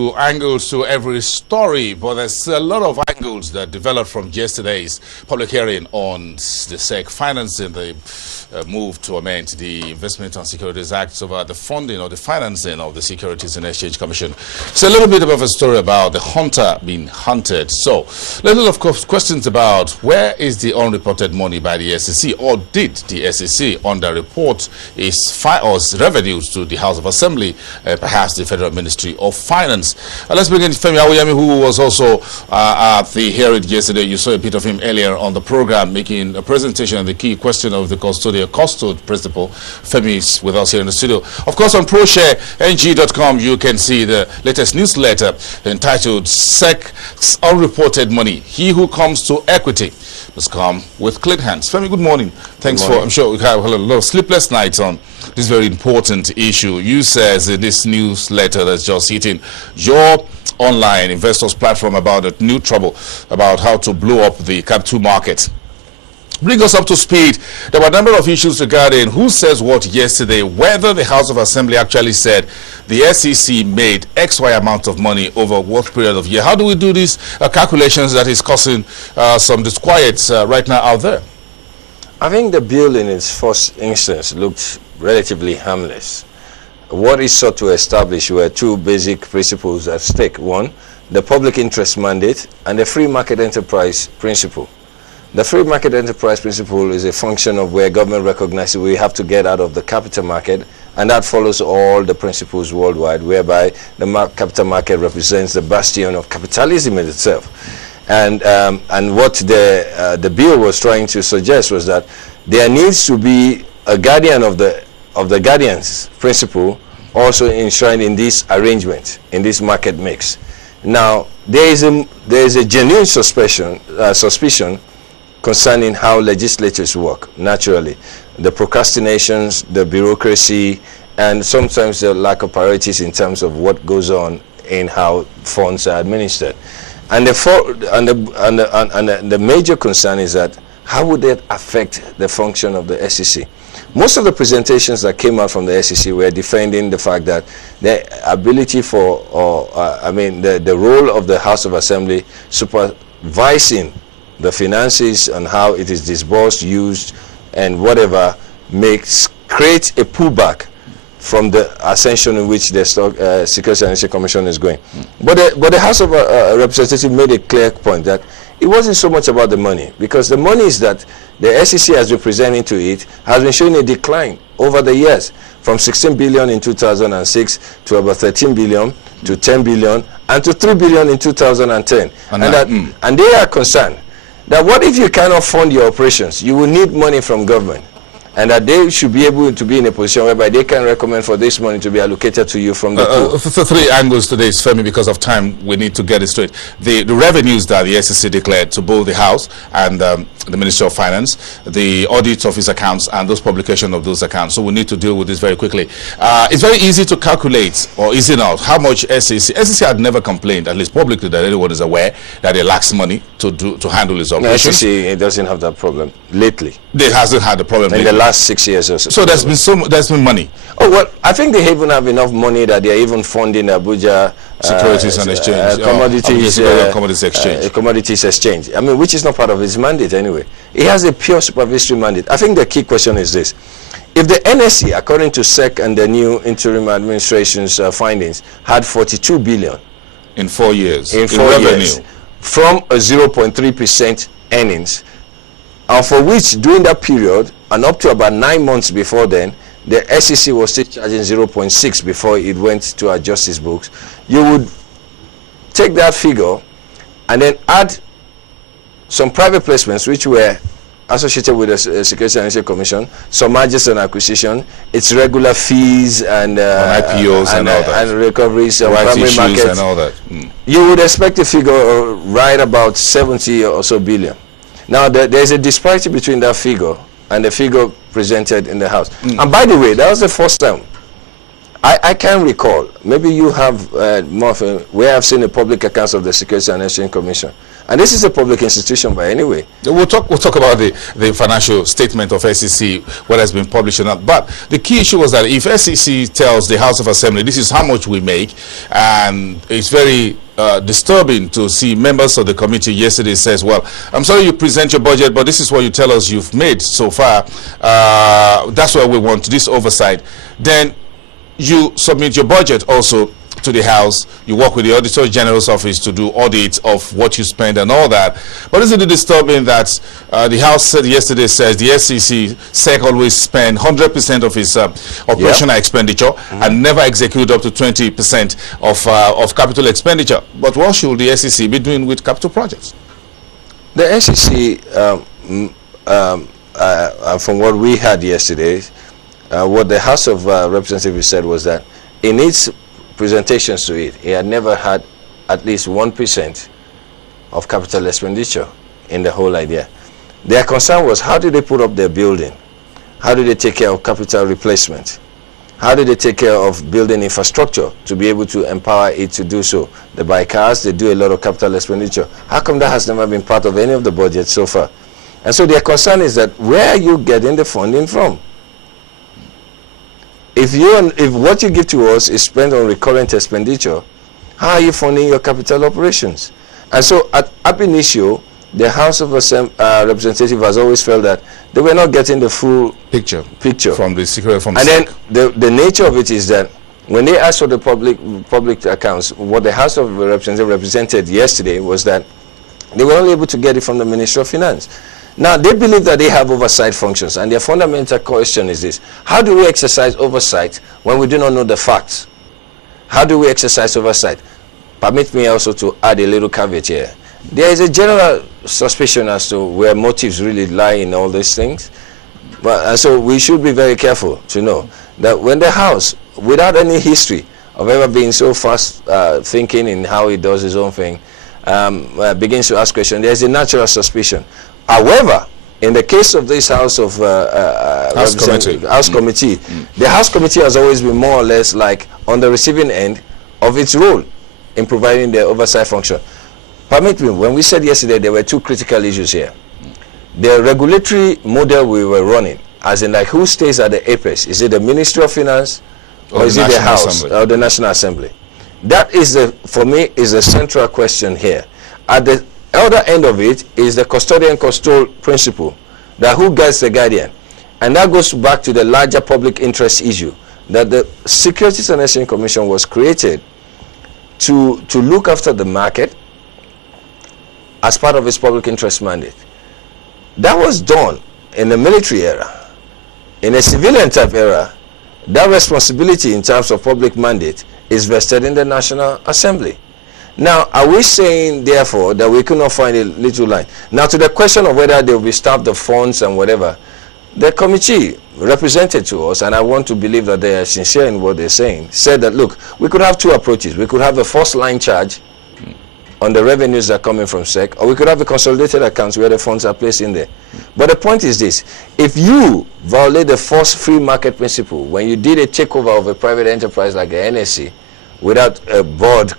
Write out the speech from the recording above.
Angles to every story, but there's a lot of angles that developed from yesterday's public hearing on the SEC financing, the move to amend the Investment and Securities Act over the funding or the financing of the Securities and Exchange Commission. It's a little bit of a story about the hunter being hunted. So, little of course questions about where is the unreported money by the SEC, or did the SEC underreport its revenues to the House of Assembly, perhaps the Federal Ministry of Finance. Let's begin with Femi Awoyemi, who was also at the hearing yesterday. You saw a bit of him earlier on the program making a presentation on the key question of the custodial principle. Femi is with us here in the studio. Of course, on ProShareNG.com, you can see the latest newsletter entitled SEC's Unreported Money. He who comes to equity must come with clean hands. Femi, good morning. Thanks for, I'm sure we have a lot of sleepless nights on this very important issue. You says in this newsletter that's just hitting your online investors platform about a new trouble about how to blow up the capital market. Bring us up to speed. There were a number of issues regarding who says what yesterday, whether the House of Assembly actually said the SEC made XY amount of money over what period of year. How do we do these calculations that is causing some disquiet right now out there? I think the bill in its first instance looked relatively harmless. What it sought to establish were two basic principles at stake. One, the public interest mandate, and the free market enterprise principle. The free market enterprise principle is a function of where government recognizes we have to get out of the capital market, and that follows all the principles worldwide, whereby the capital market represents the bastion of capitalism in itself. And what the bill was trying to suggest was that there needs to be a guardian of the guardian's principle also enshrined in this arrangement, in this market mix. Now, there is a genuine suspicion concerning how legislatures work, naturally. The procrastinations, the bureaucracy, and sometimes the lack of priorities in terms of what goes on in how funds are administered. And the major concern is that how would that affect the function of the SEC? Most of the presentations that came out from the SEC were defending the fact that the ability for, the role of the House of Assembly supervising the finances and how it is disbursed, used, and whatever create a pullback from the ascension in which the Securities and Exchange Commission is going. But the House of Representatives made a clear point that it wasn't so much about the money, because the money is that the SEC has been presenting to it has been showing a decline over the years, from 16 billion in 2006 to about 13 billion to 10 billion and to 3 billion in 2010. And they are concerned that what if you cannot fund your operations? You will need money from government, and that they should be able to be in a position whereby they can recommend for this money to be allocated to you from the pool. Three angles today, Femi, because of time, we need to get it straight. The revenues that the SEC declared to both the House and the Ministry of Finance, the audit of his accounts and those publication of those accounts. So we need to deal with this very quickly. It's very easy to calculate, or is it not, how much SEC had never complained, at least publicly, that anyone is aware that it lacks money to handle its operations. SEC, it doesn't have that problem lately. It hasn't had the problem in the last 6 years or so. So there's been money. Oh well, I think they even have enough money that they are even funding Abuja Securities and Exchange, commodities exchange. I mean, which is not part of his mandate anyway. It has a pure supervisory mandate. I think the key question is this: if the NSE, according to SEC and the new interim administration's findings, had 42 billion in 4 years in 4 years from a 0.3% earnings, and for which during that period and up to about 9 months before then, the SEC was still charging 0.6 before it went to adjust its books, you would take that figure and then add some private placements which were associated with the Securities and Exchange Commission, some mergers and acquisition, its regular fees and IPOs and all that, and recoveries and primary markets and all that. You would expect a figure right about 70 or so billion. Now there's a disparity between that figure and the figure presented in the House. And by the way, that was the first time I can recall, maybe you have more of a, where I've seen the public accounts of the Securities and Exchange Commission. And this is a public institution by any way. We'll talk about the financial statement of SEC, what has been published or not. But the key issue was that if SEC tells the House of Assembly, this is how much we make, and it's very disturbing to see members of the committee yesterday says, well, I'm sorry you present your budget, but this is what you tell us you've made so far. That's what we want, this oversight. Then you submit your budget also to the House. You work with the Auditor General's office to do audits of what you spend and all that. But isn't it disturbing that the House said yesterday says the SEC always spend 100% of its operational expenditure and never execute up to 20% of capital expenditure. But what should the SEC be doing with capital projects? The SEC, from what we had yesterday, what the House of Representatives said was that in its presentations to it had never had at least 1% of capital expenditure in the whole idea. Their concern was, how do they put up their building? How do they take care of capital replacement? How do they take care of building infrastructure to be able to empower it to do so? They buy cars, they do a lot of capital expenditure. How come that has never been part of any of the budget so far? And so their concern is that, where are you getting the funding from? If what you give to us is spent on recurrent expenditure, how are you funding your capital operations? And so at ab initio, the House of Representatives has always felt that they were not getting the full picture from the secret. And then the nature of it is that when they asked for the public accounts, what the House of Representatives represented yesterday was that they were only able to get it from the Ministry of Finance. Now, they believe that they have oversight functions, and their fundamental question is this: how do we exercise oversight when we do not know the facts? How do we exercise oversight? Permit me also to add a little caveat here. There is a general suspicion as to where motives really lie in all these things. And so we should be very careful to know that when the House, without any history of ever being so fast thinking in how it does its own thing, begins to ask questions, there is a natural suspicion. However, in the case of this House of Committee, the House Committee has always been more or less like on the receiving end of its role in providing the oversight function. Permit me, when we said yesterday there were two critical issues here. The regulatory model we were running, as in like who stays at the apex, is it the Ministry of Finance or is it the House or the National Assembly? That is, for me, is the central question here. At the other end of it is the custodian-custodial principle, that who guides the guardian. And that goes back to the larger public interest issue, that the Securities and Exchange Commission was created to look after the market as part of its public interest mandate. That was done in the military era. In a civilian type era, that responsibility in terms of public mandate is vested in the National Assembly. Now, are we saying, therefore, that we could not find a little line? Now, to the question of whether they will be staffed the funds and whatever, the committee represented to us, and I want to believe that they are sincere in what they're saying, said that, look, we could have two approaches. We could have a first line charge on the revenues that are coming from SEC, or we could have the consolidated accounts where the funds are placed in there. But the point is this: if you violate the first free market principle when you did a takeover of a private enterprise like the NSC without a board